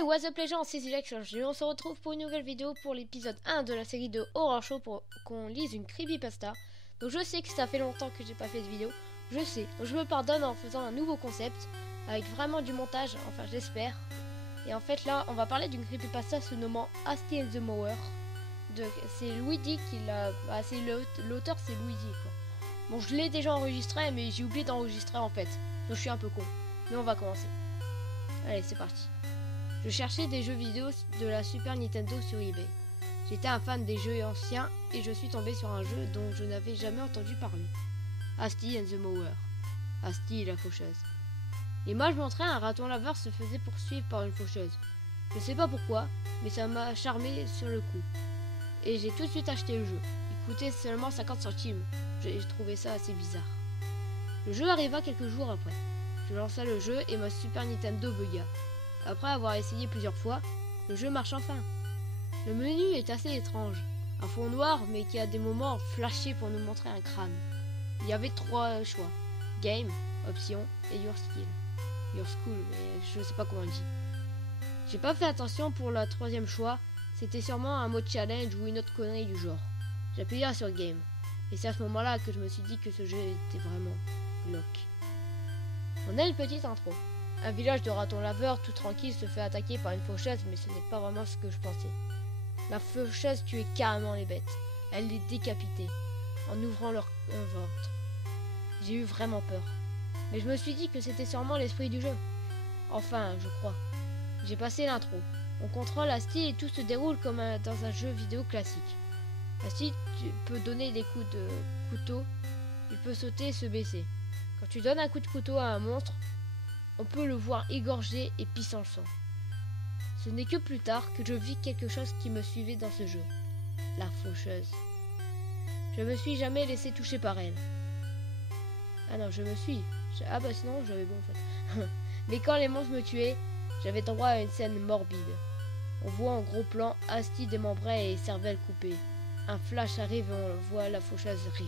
Hey, what's up les gens, c'est Zilex et on se retrouve pour une nouvelle vidéo pour l'épisode 1 de la série de Horror Show pour qu'on lise une creepypasta. Donc je sais que ça fait longtemps que j'ai pas fait de vidéo, je sais, donc je me pardonne en faisant un nouveau concept avec vraiment du montage, enfin j'espère. Et en fait là, on va parler d'une creepypasta se nommant Asti and the Mower. C'est Luigi qui l'a... l'auteur c'est Luigi quoi. Bon, je l'ai déjà enregistré mais j'ai oublié d'enregistrer en fait, donc je suis un peu con. Mais on va commencer. Allez, c'est parti. Je cherchais des jeux vidéo de la Super Nintendo sur eBay. J'étais un fan des jeux anciens et je suis tombé sur un jeu dont je n'avais jamais entendu parler. Asti and the Mower. Asti la faucheuse. L'image montrait un raton laveur se faisait poursuivre par une faucheuse. Je sais pas pourquoi, mais ça m'a charmé sur le coup. Et j'ai tout de suite acheté le jeu. Il coûtait seulement 50 centimes. J'ai trouvé ça assez bizarre. Le jeu arriva quelques jours après. Je lança le jeu et ma Super Nintendo bugga. Après avoir essayé plusieurs fois, le jeu marche enfin. Le menu est assez étrange. Un fond noir mais qui a des moments flashés pour nous montrer un crâne. Il y avait 3 choix. Game, option et Your Skill. Your School, mais je sais pas comment on dit. J'ai pas fait attention pour la 3e choix. C'était sûrement un mode challenge ou une autre connerie du genre. J'appuyais sur Game. Et c'est à ce moment-là que je me suis dit que ce jeu était vraiment glauque. On a une petite intro. Un village de ratons laveurs tout tranquille se fait attaquer par une faucheuse, mais ce n'est pas vraiment ce que je pensais. La faucheuse tuait carrément les bêtes. Elle les décapitait, en ouvrant leur ventre. J'ai eu vraiment peur. Mais je me suis dit que c'était sûrement l'esprit du jeu. Enfin, je crois. J'ai passé l'intro. On contrôle Asti et tout se déroule comme dans un jeu vidéo classique. Asti peut donner des coups de couteau, il peut sauter et se baisser. Quand tu donnes un coup de couteau à un monstre, on peut le voir égorgé et pissant le sang. Ce n'est que plus tard que je vis quelque chose qui me suivait dans ce jeu. La faucheuse. Je me suis jamais laissé toucher par elle. Ah non, Ah bah sinon j'avais bon en fait. Mais quand les monstres me tuaient, j'avais droit à une scène morbide. On voit en gros plan Asti démembré et cervelle coupée. Un flash arrive et on voit la faucheuse rire.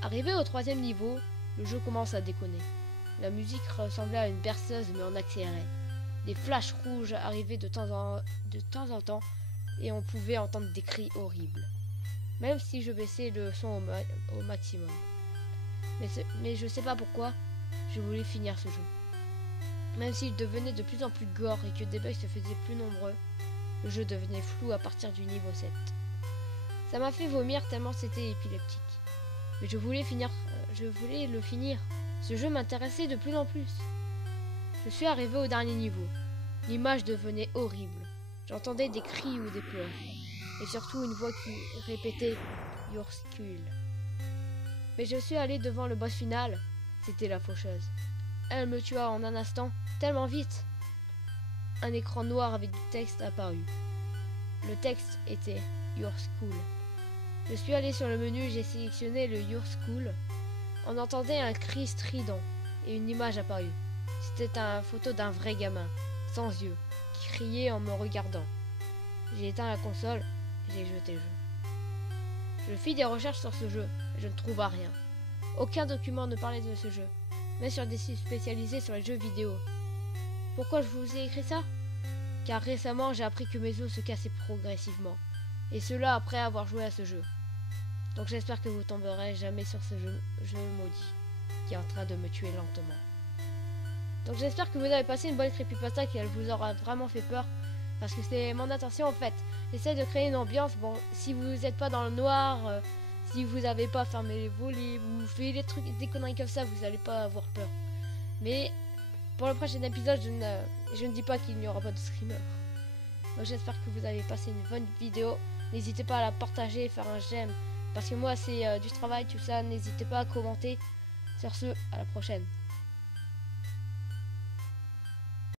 Arrivé au 3e niveau, le jeu commence à déconner. La musique ressemblait à une berceuse mais en accéléré. Des flashs rouges arrivaient de temps en temps et on pouvait entendre des cris horribles. Même si je baissais le son au maximum. Mais je sais pas pourquoi, je voulais finir ce jeu. Même s'il devenait de plus en plus gore et que des bugs se faisaient plus nombreux, le jeu devenait flou à partir du niveau 7. Ça m'a fait vomir tellement c'était épileptique. Mais je voulais le finir. Ce jeu m'intéressait de plus en plus. Je suis arrivé au dernier niveau. L'image devenait horrible. J'entendais des cris ou des pleurs. Et surtout une voix qui répétait « Your Skull ». Mais je suis allé devant le boss final. C'était la faucheuse. Elle me tua en un instant, tellement vite. Un écran noir avec du texte apparut. Le texte était « Your Skull ». Je suis allé sur le menu, j'ai sélectionné le Your Skull. On entendait un cri strident et une image apparut. C'était une photo d'un vrai gamin, sans yeux, qui criait en me regardant. J'ai éteint la console et j'ai jeté le jeu. Je fis des recherches sur ce jeu, je ne trouva rien. Aucun document ne parlait de ce jeu, même sur des sites spécialisés sur les jeux vidéo. Pourquoi je vous ai écrit ça? Car récemment j'ai appris que mes os se cassaient progressivement, et cela après avoir joué à ce jeu. Donc j'espère que vous tomberez jamais sur ce jeu maudit qui est en train de me tuer lentement. Donc j'espère que vous avez passé une bonne creepypasta qui vous aura vraiment fait peur. Parce que c'est mon intention en fait. J'essaie de créer une ambiance. Bon, si vous n'êtes pas dans le noir, si vous n'avez pas fermé les volets, vous faites des conneries comme ça, vous n'allez pas avoir peur. Mais pour le prochain épisode, je ne dis pas qu'il n'y aura pas de screamer. Donc j'espère que vous avez passé une bonne vidéo. N'hésitez pas à la partager et faire un j'aime. Parce que moi c'est du travail, tout ça, n'hésitez pas à commenter. Sur ce, à la prochaine.